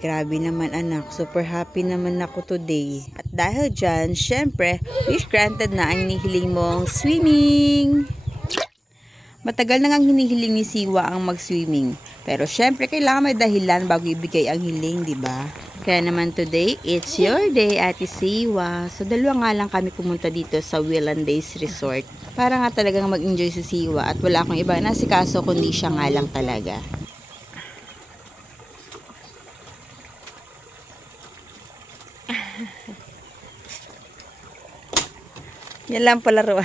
grabe naman anak, super happy naman ako today. At dahil dyan, syempre, wish granted na ang hinihiling mong swimming. Matagal na ngang hinihiling ni Siwa ang mag-swimming. Pero syempre, kailangan may dahilan bago ibigay ang hiling, di ba? Kaya naman today, it's your day, Ate Siwa. So, dalawa nga lang kami pumunta dito sa Willand Days Resort. Para nga talagang mag-enjoy si Siwa at wala akong iba nasikaso kundi siya nga lang talaga. Yan lang palaro.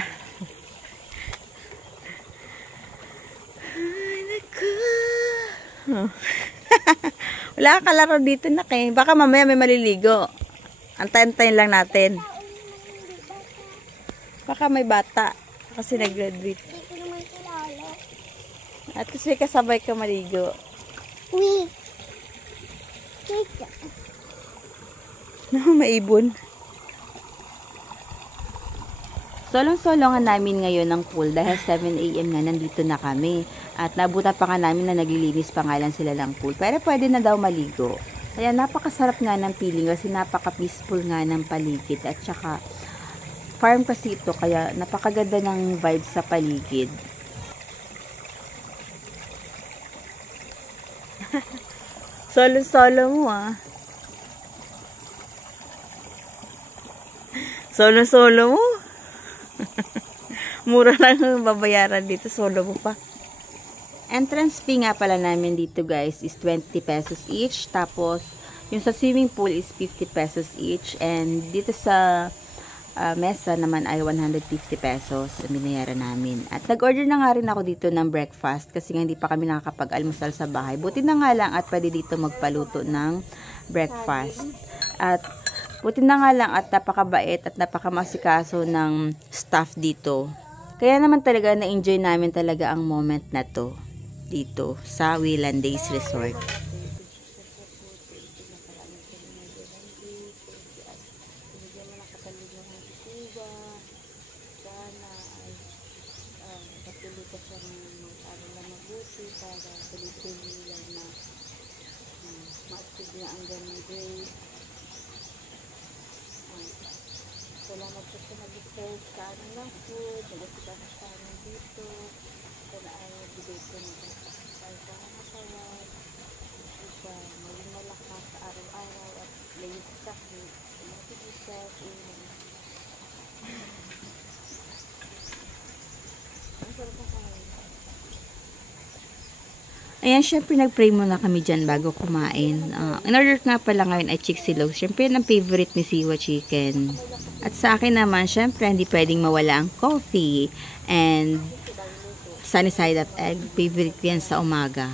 Oh. Wala kang kalaro dito na kay. Baka mamaya may maliligo. Antayin-antayin lang natin. Baka may bata. Kasi nag-graduate. At kasi may kasabay ka maligo. Wait. No, maibon. Solong-solongan namin ngayon ng pool dahil 7 AM nga nandito na kami. At nabuta pa nga namin na naglilinis pa nga lang sila ng pool. Pero pwede na daw maligo. Kaya napakasarap nga ng feeling kasi napaka-peaceful nga ng paligid. At saka farm kasi ito kaya napakaganda ng vibes sa paligid. Solo-solo mo ah. Solo-solo mo? Mura lang ang babayaran dito, solo mo pa. Entrance fee nga pala namin dito guys is 20 pesos each. Tapos, yung sa swimming pool is 50 pesos each. And dito sa mesa naman ay 150 pesos ang binayaran namin. At nag-order na nga rin ako dito ng breakfast kasi nga hindi pa kami nakakapag-almusal sa bahay. Buti na nga lang at pwede dito magpaluto ng breakfast. At buti na nga lang at napakabait at napakamasikaso ng staff dito. Kaya naman talaga na-enjoy namin talaga ang moment na to dito sa Willand Days Resort. Salamat po sa nag-serve sa amin ng food, nag-serve sa amin dito. Sana ay bigay ko na tayo sa mga masawag. Ito, maging malakas sa araw-araw at layo sa sakit. Mga tigisas, ang sarap na kayo. Ayan, syempre nag-pray muna kami dyan bago kumain. In-order nga pala ngayon ay Chick-Silog. Syempre yan ang favorite ni Siwa Chicken. At sa akin naman, syempre hindi pwedeng mawala ang coffee. And sunny side up egg. Favorite yan sa umaga.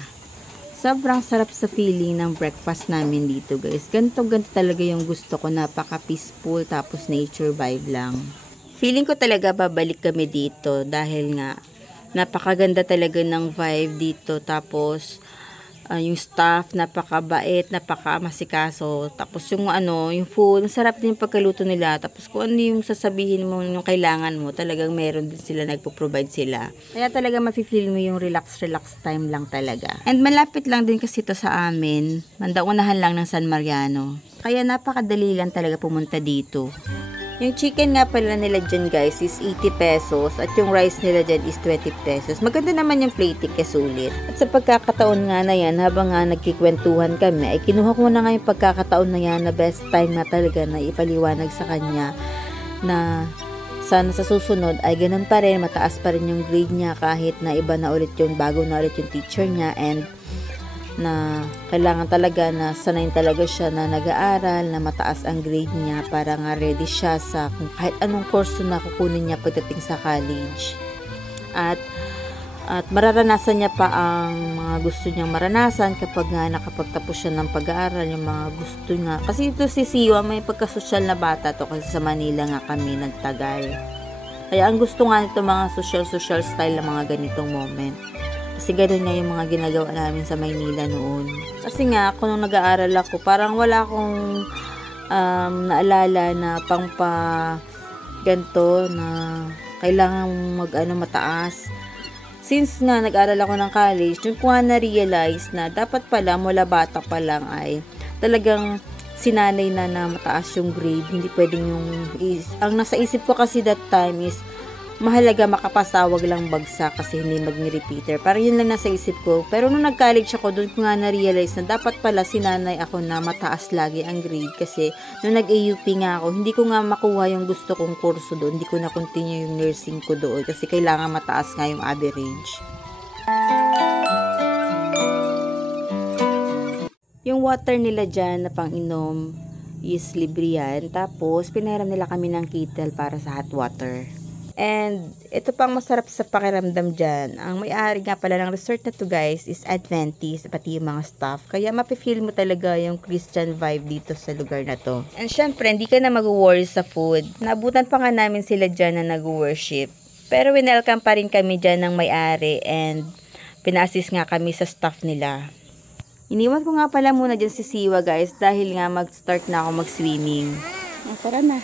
Sobrang sarap sa feeling ng breakfast namin dito guys. Ganito talaga yung gusto ko. Napaka-peaceful tapos nature vibe lang. Feeling ko talaga babalik kami dito dahil nga napakaganda talaga ng vibe dito. Tapos, yung staff, napakabait, napakamasikaso. Tapos, yung food, masarap din yung pagkaluto nila. Tapos, kung ano yung sasabihin mo, yung kailangan mo, talagang meron din sila, nagpo-provide sila. Kaya talaga mafe-feel mo yung relax time lang talaga. And malapit lang din kasi ito sa amin. Mandaunahan lang ng San Mariano. Kaya napakadali lang talaga pumunta dito. Yung chicken nga pala nila dyan guys is 80 pesos at yung rice nila dyan is 20 pesos. Maganda naman yung plating kasulit. At sa pagkakataon nga na yan, habang nga nagkikwentuhan kami, ay kinuha ko na nga yung pagkakataon na yan na best time na talaga na ipaliwanag sa kanya na sana sa susunod ay ganun pa rin, mataas pa rin yung grade niya kahit na iba na ulit yung bago na ulit yung teacher niya and na kailangan talaga na sanayin talaga siya na nag-aaral, na mataas ang grade niya para nga ready siya sa kung kahit anong kurso na kukunin niya pagdating sa college. At mararanasan niya pa ang mga gusto niyang maranasan kapag nga nakapagtapos siya ng pag-aaral, yung mga gusto niya. Kasi ito si Siwa, may pagkasosyal na bata to kasi sa Manila nga kami nagtagal. Kaya ang gusto nga nito mga social style na mga ganitong moment. Kasi gano'n nga yung mga ginagawa namin sa Maynila noon. Kasi nga, ako nung nag-aaral ako, parang wala akong naalala na ganto na kailangan mataas. Since nga nag-aaral ako ng college, yung ko na-realize na dapat pala mula bata pa lang ay talagang sinanay na mataas yung grade. Hindi pwedeng ang nasa isip ko kasi that time is mahalaga makapasa, wag lang bagsak kasi hindi maging repeater. Parang yun lang nasa isip ko. Pero nung nag-college ako, doon ko nga na-realize na dapat pala sinanay ako na mataas lagi ang grade. Kasi nung nag-AUP nga ako, hindi ko nga makuha yung gusto kong kurso doon. Hindi ko na-continue yung nursing ko doon kasi kailangan mataas nga yung average. Yung water nila dyan na pang-inom is libre yan. Tapos, pinahiram nila kami ng kettle para sa hot water. And, ito pang masarap sa pakiramdam dyan. Ang may-ari nga pala ng resort na to guys is Adventist, pati yung mga staff. Kaya mapifeel mo talaga yung Christian vibe dito sa lugar na to. And syempre, hindi ka na mag-worry sa food. Nabutan pa nga namin sila dyan na nag-worship. Pero winelcome pa rin kami dyan ng may-ari and pina-assist nga kami sa staff nila. Iniwan ko nga pala muna dyan si Siwa guys dahil nga mag-start na ako mag-swimming. Tara na.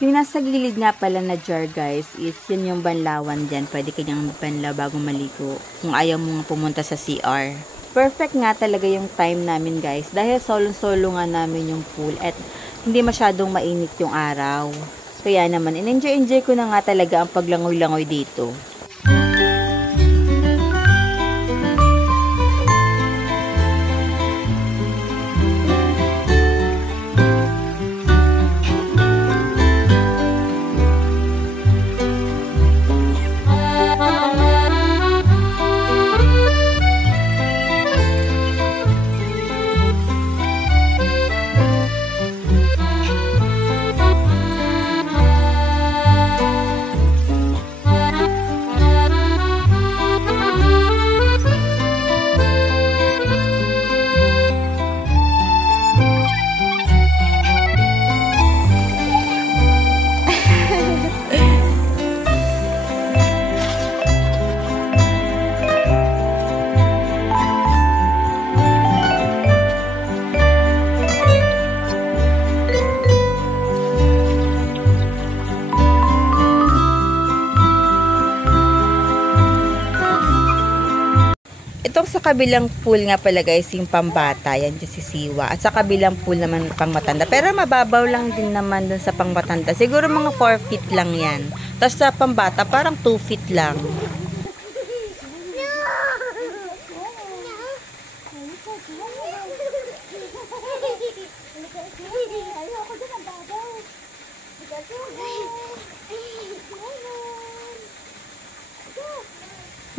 Yung nasa gilid nga pala na jar guys is yun yung banlawan dyan. Pwede kanyang banlaw bago maligo kung ayaw mong pumunta sa CR. Perfect nga talaga yung time namin guys dahil solo-solo nga namin yung pool at hindi masyadong mainit yung araw. Kaya naman in-enjoy ko na nga talaga ang paglangoy-langoy dito. Itong sa kabilang pool nga pala guys, yung pambata, yan dyan si Siwa. At sa kabilang pool naman pang matanda. Pero mababaw lang din naman dun sa pang matanda. Siguro mga 4 feet lang yan. Tapos sa pambata, parang 2 feet lang.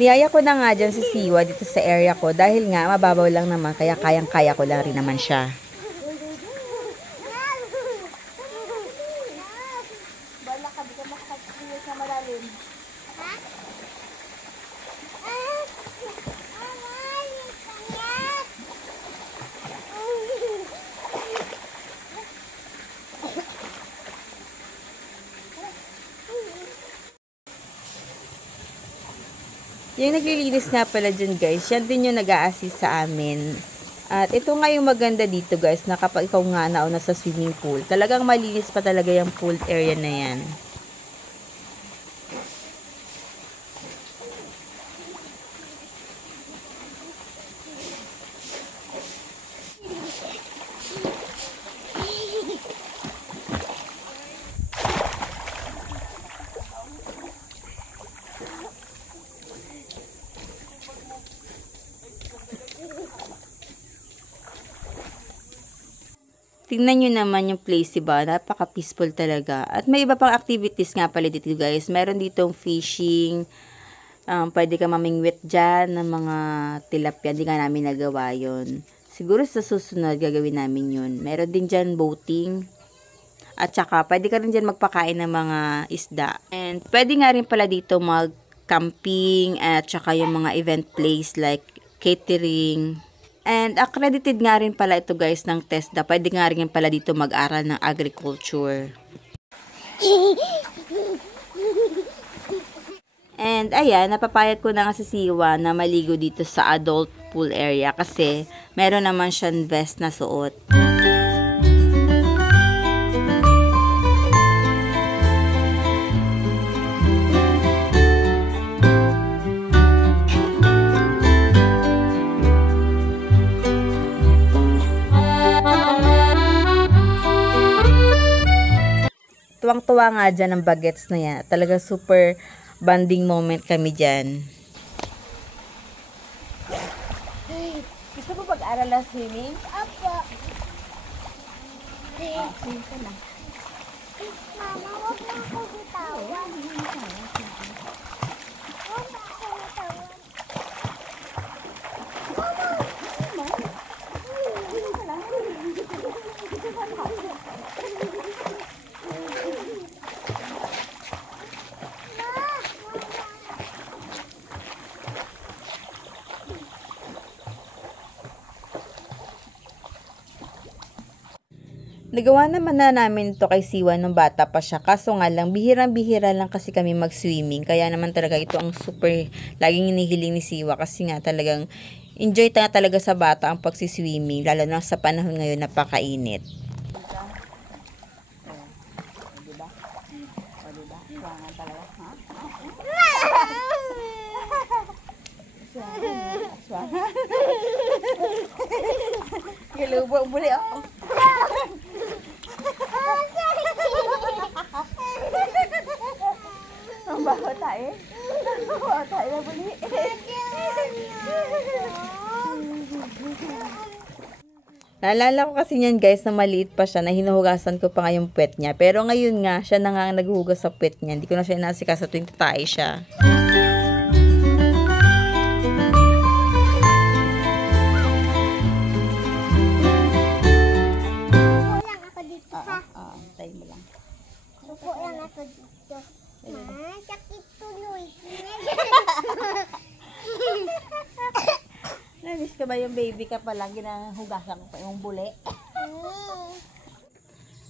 Niyaya ko na nga dyan si Siwa dito sa area ko dahil nga mababaw lang naman kaya kayang-kaya ko lang rin naman siya. Yung naglilinis nga pala dyan guys, yan din yung nag-a-assist sa amin. At ito nga yung maganda dito guys, na kapag ikaw nga nauna sa swimming pool, talagang malinis pa talaga yung pool area na yan. Tingnan nyo naman yung place, diba? Napaka-peaceful talaga. At may iba pang activities nga pala dito, guys. Meron ditong fishing. Pwede ka mamingwit dyan ng mga tilapia. Hindi nga namin nagawa yun. Siguro sa susunod, gagawin namin yun. Meron din dyan boating. At saka, pwede ka rin dyan magpakain ng mga isda. And pwede nga rin pala dito mag-camping at saka yung mga event place like catering. And accredited nga rin pala ito guys ng TESDA. Pwede nga rin pala dito mag-aral ng agriculture. And ayan, napapayag ko na nga si Siwa na maligo dito sa adult pool area kasi meron naman siyang vest na suot. tuwang-tuwa nga dyan ang bagets na yan. Talaga super bonding moment kami dyan. Gusto mo pag-aral ang swimming? Apo. Swim ka na. Mama, huwag na ako bitawan. Huwag na ako bitawan. Nagawa naman na namin to kay Siwa nung bata pa siya. Kaso nga lang, bihirang-bihira lang kasi kami mag-swimming. Kaya naman talaga ito ang super laging hinihiling ni Siwa. Kasi nga talagang enjoy talaga sa bata ang pagsiswimming. Lalo na sa panahon ngayon napakainit. Diba? O diba? Suwangan talaga. Ha? Suwangan. Galubo, buli ako. Ang baho tayo. Ang baho tayo na buli. Naalala ko kasi niyan guys na maliit pa siya na hinuhugasan ko pa nga yung puwet niya. Pero ngayon nga, siya na nga ang naghuhugas sa puwet niya. Hindi ko na siya inasikaso tuwing tatay siya. Lang ako dito ha. Tayo mo lang. Upo lang ako dito. Ma, sakit tuloy. Namiss ka ba yung baby ka pa lang? Ginahugasan ko pa yung buli.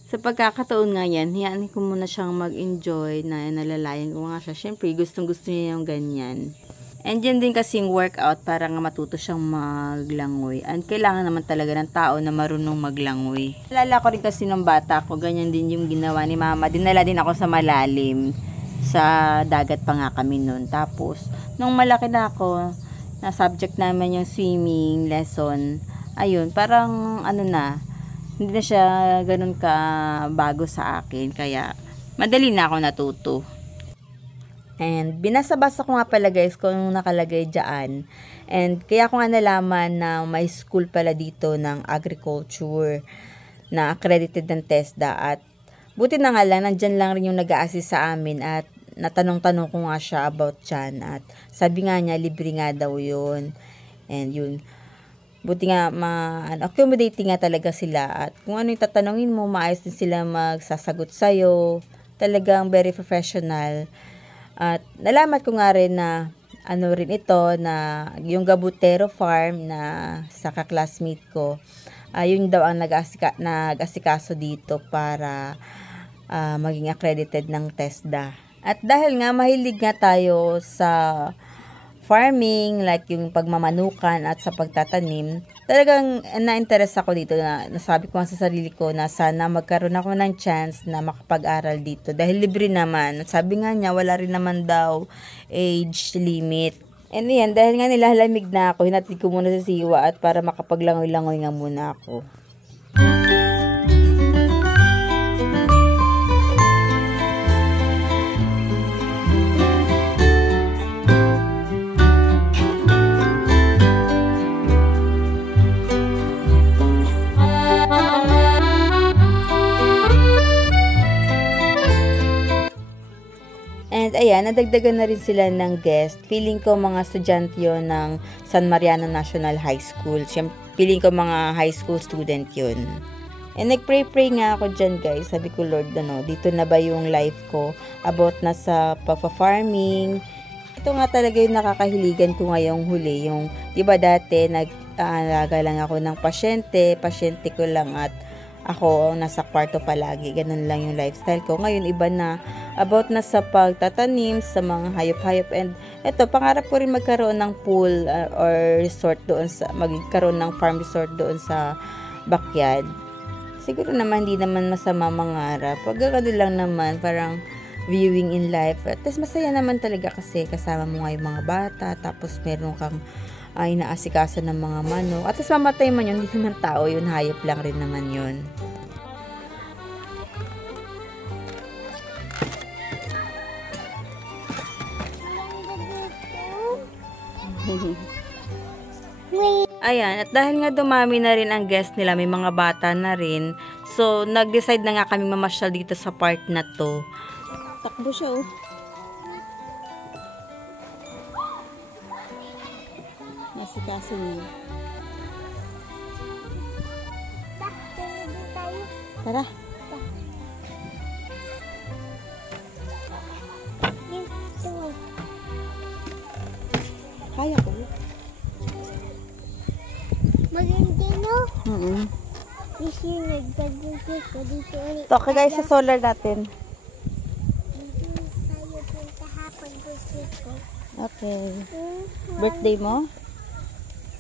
Sa pagkakataon nga yan, hiyaan ko muna siyang mag-enjoy na nalalayan ko nga siya. Siyempre, gustong-gusto niya yung ganyan. And yan din kasing workout para nga matuto siyang maglangoy. And kailangan naman talaga ng tao na marunong maglangoy. Alala ko rin kasi nung bata ko, ganyan din yung ginawa ni mama. Dinala din ako sa malalim. Sa dagat pa nga kami nun. Tapos, nung malaki na ako, na subject naman yung swimming lesson, ayun, parang ano na, hindi na siya ganun ka bago sa akin. Kaya, madali na ako natuto. And, binasa-basa ko nga pala guys kung nakalagay dyan. And, kaya ko nga nalaman na may school pala dito ng agriculture na accredited ng TESDA. At, buti na nga lang, nandyan lang rin yung nag-a-assist sa amin at natanong-tanong ko nga siya about dyan. At, sabi nga niya, libre nga daw yun. And, yun. Buti nga, accommodating nga talaga sila. At, kung ano yung tatanungin mo, maayos din sila magsasagot sa'yo. Talagang very professional. At nalaman ko nga rin na ano rin ito na yung Gabutero Farm na sa ka-classmate ko, yun daw ang nag-asikaso dito para maging accredited ng TESDA. At dahil nga mahilig nga tayo sa farming, like yung pagmamanukan at sa pagtatanim, talagang na-interest ako dito na nasabi ko nga sa sarili ko na sana magkaroon ako ng chance na makapag-aral dito dahil libre naman. At sabi nga niya, wala rin naman daw age limit. And yan, dahil nga nilalamig na ako, hinatid ko muna sa Siwa at para makapaglangoy-langoy nga muna ako. And ayan, nadagdagan na rin sila ng guest. Feeling ko mga estudyante yun ng San Mariano National High School. Feeling ko mga high school student yun. And nagpray-pray nga ako dyan guys. Sabi ko, Lord, dito na ba yung life ko about na sa pagpa-farming. Ito nga talaga yung nakakahiligan ko ngayong huli. Yung, di ba dati, nag-aalaga lang ako ng pasyente ko lang at ako nasa kwarto palagi. Ganun lang yung lifestyle ko. Ngayon, iba na. About na sa pagtatanim, sa mga hayop-hayop. And eto, pangarap ko rin magkaroon ng pool or resort doon magkaroon ng farm resort doon sa backyard. Siguro naman, hindi naman masama mangarap. Pag gano'n lang naman, parang viewing in life. At masaya naman talaga kasi kasama mo nga yung mga bata. Tapos meron kang inaasikaso ng mga manok. At mamatay man yun, hindi naman tao yun. Hayop lang rin naman yun. Ayan, at dahil nga dumami na rin ang guest nila, may mga bata na rin. So, nag-decide na nga kami mamasyal dito sa park na to. Takbo siya, oh. Nasikaso niya. Tara. Kaya ko. Maganda, no? Ito Dito ulit. guys, sa solar natin. Tayo punta hapon gusto ko. Okay. Birthday mo?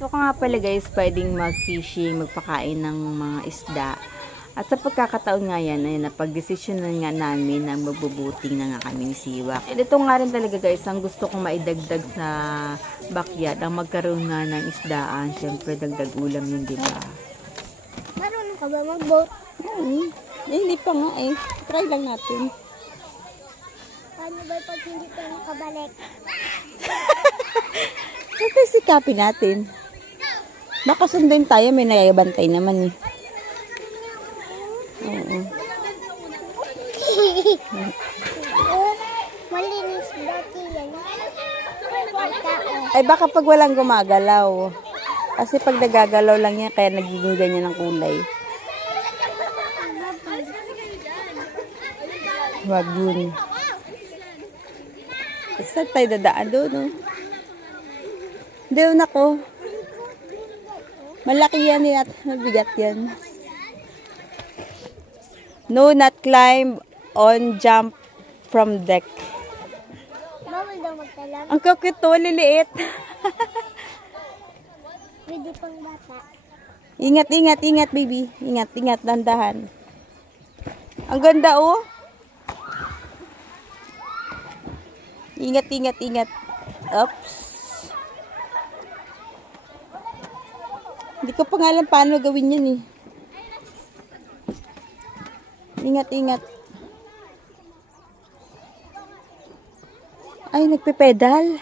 So nga pala guys, pwedeng mag-fishing, magpakain ng mga isda. At sa pagkakataon nga yan, ay napag-desisyon na nga namin na magbubuting na nga kami ni Siwa. And ito nga rin talaga guys, ang gusto kong maidagdag sa backyard, ang magkaroon nga ng isdaan. Siyempre, dagdag ulam yun, di ba? Marunong ka ba mag-boat? Hindi pa nga eh. Try lang natin. Paano ba pag hindi tayo nakabalik? Ito sikapin natin. Baka sundin tayo, may nagabantay naman eh. Oo. Malinis dati yan. Ay baka pag walang gumagalaw. Kasi pag nagagalaw lang yan, kaya nagiging ganyan ang kulay. Wag yun. Saan tayo dadaan doon, no? Doon ako. Malaki yan at mabigat yan. No, not climb on jump from deck. Bawal daw magtalam. Ang cute to, liliit. Pwede pang bata. Ingat, ingat, ingat, baby. Ingat, ingat, dandahan. Ang ganda, oh. Ingat, ingat, ingat. Oops. Hindi ko pa nga alam paano gawin yun, eh. Ingat, ingat. Ay, nagpe-pedal.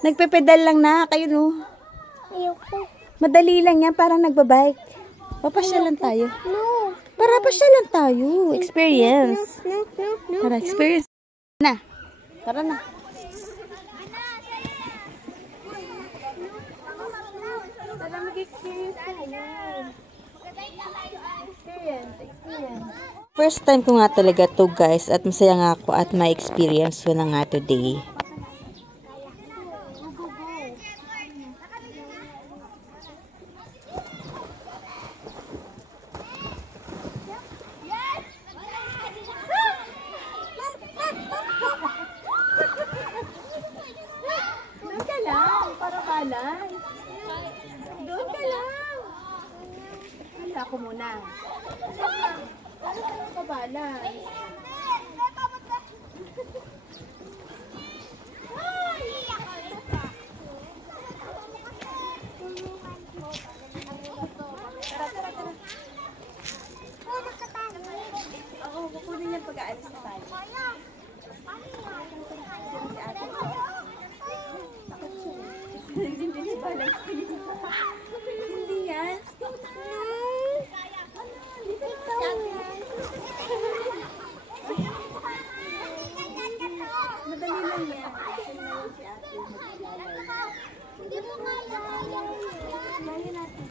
Nagpe-pedal lang na. Kayo, no? Ayoko. Madali lang yan, parang nagbabike. Papasyalan tayo. No. Para pasyalan tayo. Experience. No. Para experience. Na. Tara na. Para mag-experience tayo. Experience. First time ko nga talaga to guys at masaya nga ako at may experience ko na nga today. Doon ka lang, para balance. Doon ka lang. Hala ko muna. Para ka balance. Oo, kukunin yung pag-aalis na tayo. Hindi yan. Madali lang yan. Hindi mo kaya. Kaya natin.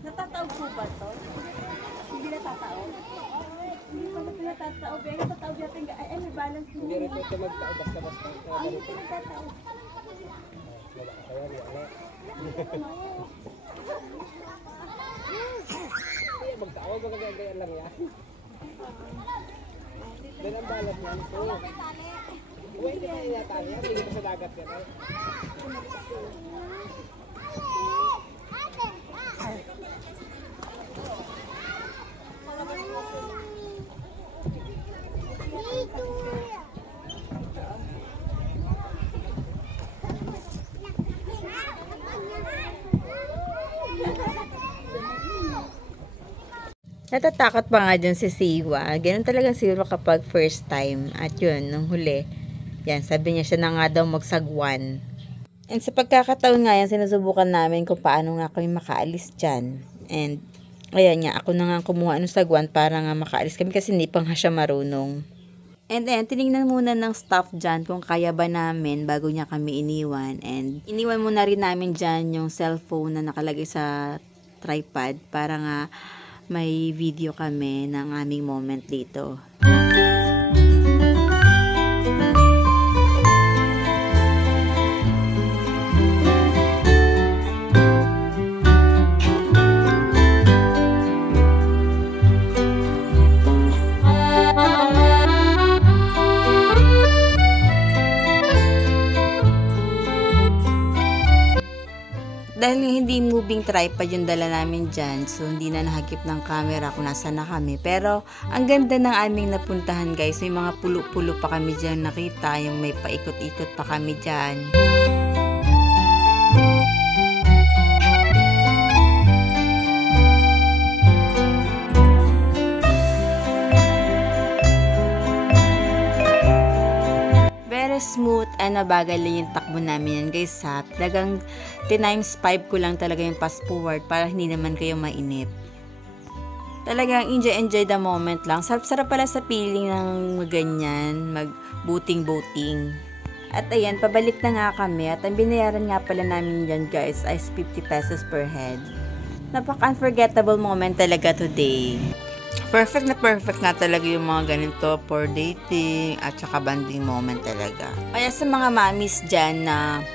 Natataog po ba to? Hindi natataog? Hindi pa na pinatataog. Ay, natataog natin. Ay, may balance din. Hindi rin ito magtao basta-basta. Ay, hindi pinatataog. Hindi magtao, magagagayan lang yan. Doon ang balat niyan. Uy, hindi kaya yata yan. Hindi pa sa dagat yan. Natatakot pa nga dyan si Siwa. Ganun talaga siguro kapag first time. At yun, nung huli, yan, sabi niya siya na nga daw magsagwan. And sa pagkakataon nga yan, sinusubukan namin kung paano nga kami makaalis dyan. And, ayan nga, ako na nga kumuha ng sagwan para nga makaalis kami kasi hindi pa nga siya marunong. And then, tinignan muna ng staff dyan kung kaya ba namin bago niya kami iniwan. And, iniwan muna rin namin dyan yung cellphone na nakalagay sa tripod para nga may video kami ng aming moment dito. Dahil hindi moving tripod yung dala namin dyan, so hindi na nahagip ng camera kung nasa na kami. Pero, ang ganda ng aming napuntahan guys, may mga pulo-pulo pa kami dyan nakita, yung may paikot-ikot pa kami dyan. Smooth and mabagal lang yung takbo namin yan guys ha. Talagang 10x5 ko lang talaga yung fast forward para hindi naman kayo mainip. Talagang enjoy the moment lang. Sarap-sarap pala sa feeling ng ganyan, mag-boating. At ayan, pabalik na nga kami at ang binayaran nga pala namin yan guys ay 50 pesos per head. Napaka-unforgettable moment talaga today. Perfect na talaga yung mga ganito for dating at saka bonding moment talaga. Kaya sa mga mamis dyan na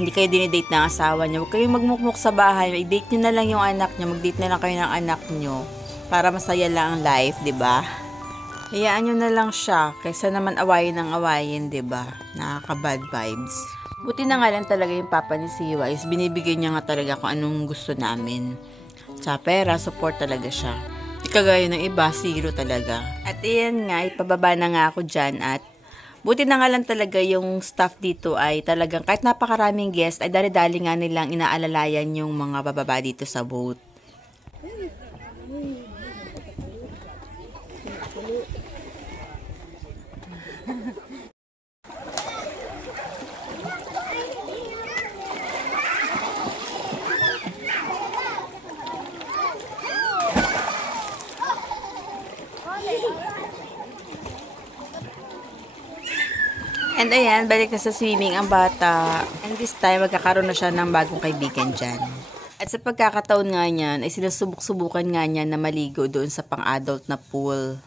hindi kayo dinidate ng asawa nyo, huwag kayong magmukmuk sa bahay, i-date nyo na lang yung anak nyo, mag-date na lang kayo ng anak nyo para masaya lang ang life, ba? Diba? Hayaan nyo na lang siya kaysa naman awayin ng awayin, ba? Diba? Nakaka-bad vibes. Buti na nga lang talaga yung papa ni Siwa is binibigay niya nga talaga kung anong gusto namin. Sa pera, support talaga siya. Kagaya ng iba, zero talaga. At iyan nga, ipababa na nga ako dyan at buti na nga lang talaga yung staff dito ay talagang kahit napakaraming guest ay dali-dali nga nilang inaalalayan yung mga bababa dito sa boat. And ayan, balik na sa swimming ang bata. And this time, magkakaroon na siya ng bagong kaibigan dyan. At sa pagkakataon nga niyan, ay sinusubok-subukan nga niya na maligo doon sa pang-adult na pool.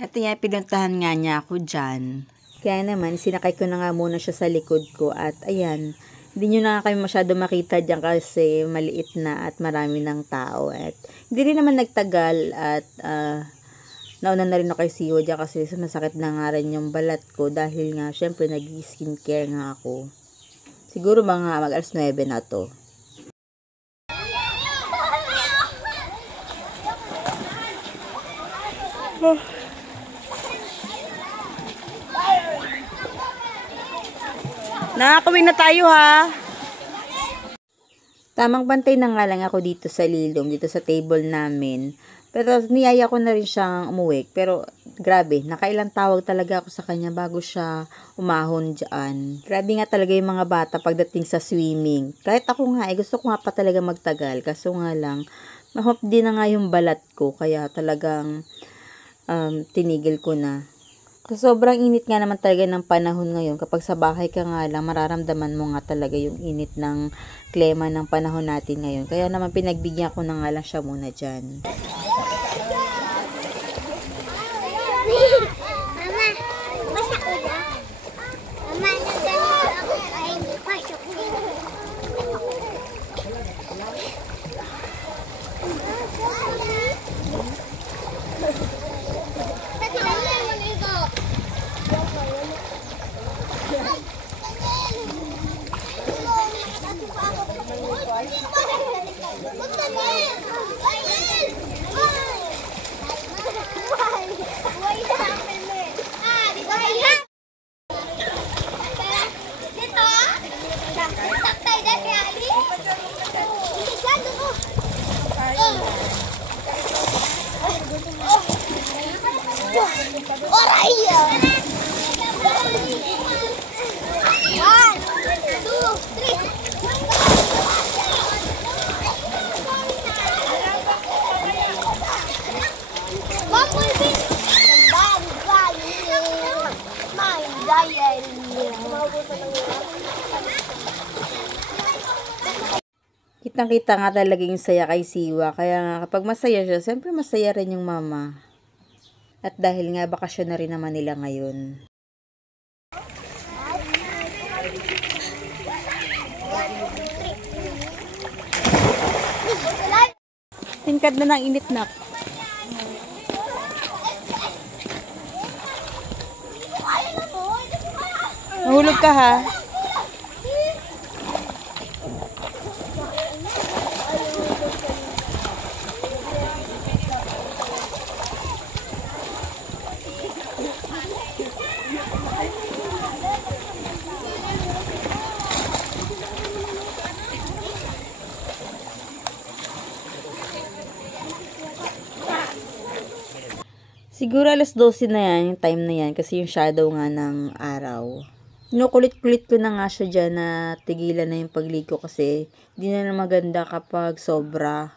At ayan, pinuntahan nga niya ako dyan. Kaya naman, sinakay ko na nga muna siya sa likod ko. At ayan, hindi nyo na kami masyado makita dyan kasi maliit na at marami ng tao. At hindi rin naman nagtagal at nauna na rin ako kay Siwa dyan kasi sumasakit na nga rin yung balat ko dahil nga syempre nag-skincare nga ako. Siguro mga mag-alas 9 na to. Nakakawin na tayo ha. Tamang bantay na nga lang ako dito sa lilom, dito sa table namin. Pero niyaya ko na rin siyang umuwi. Pero grabe, nakailang tawag talaga ako sa kanya bago siya umahon dyan. Grabe nga talaga yung mga bata pagdating sa swimming. Kahit ako nga, gusto ko nga pa talaga magtagal. Kaso nga lang, mahop din na nga yung balat ko. Kaya talagang tinigil ko na. So, sobrang init nga naman talaga ng panahon ngayon. Kapag sa bahay ka nga lang, mararamdaman mo nga talaga yung init ng klima ng panahon natin ngayon. Kaya naman pinagbigyan ko na nga lang siya muna dyan. Mama, basa ko na. Mama, nagdala ako ay hindi pasok ko. Dito? Taktay na kaya ali? Dito? Oraya! 1, 2, 3. Kitang-kita nga talaga yung saya kay Siwa. Kaya nga kapag masaya siya, siyempre masaya rin yung mama. At dahil nga bakasyon na rin naman nila ngayon. Tingkad na ng init na. Mahulog ka ha. Siguro alas 12 na yan, yung time na yan, kasi yung shadow nga ng araw. Kinukulit-kulit ko na nga siya dyan na tigilan na yung pagligo kasi di na maganda kapag sobra.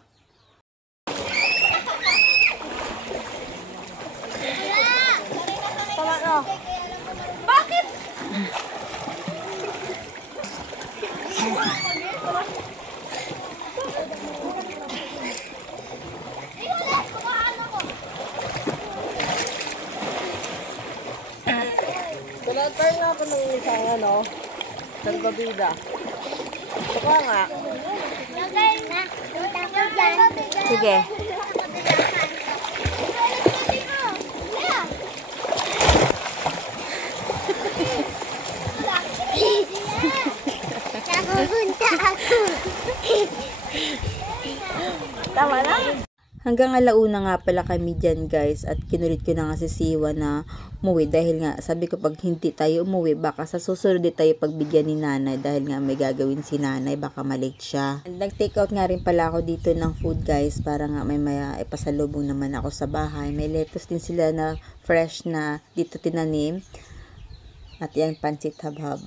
Tayo nga ako ng isang ano, salbabida. Baka nga. Sige. Napupunta ako. Tama na. Hanggang alauna nga pala kami dyan guys at kinulit ko na nga si Siwa na umuwi dahil nga sabi ko pag hindi tayo umuwi baka sa susunod di tayo pagbigyan ni nanay dahil nga may gagawin si nanay baka malate siya. And nag-take out nga rin pala ako dito ng food guys para nga may maya ipasalubong naman ako sa bahay. May lettuce din sila na fresh na dito tinanim at yan pansit habhab.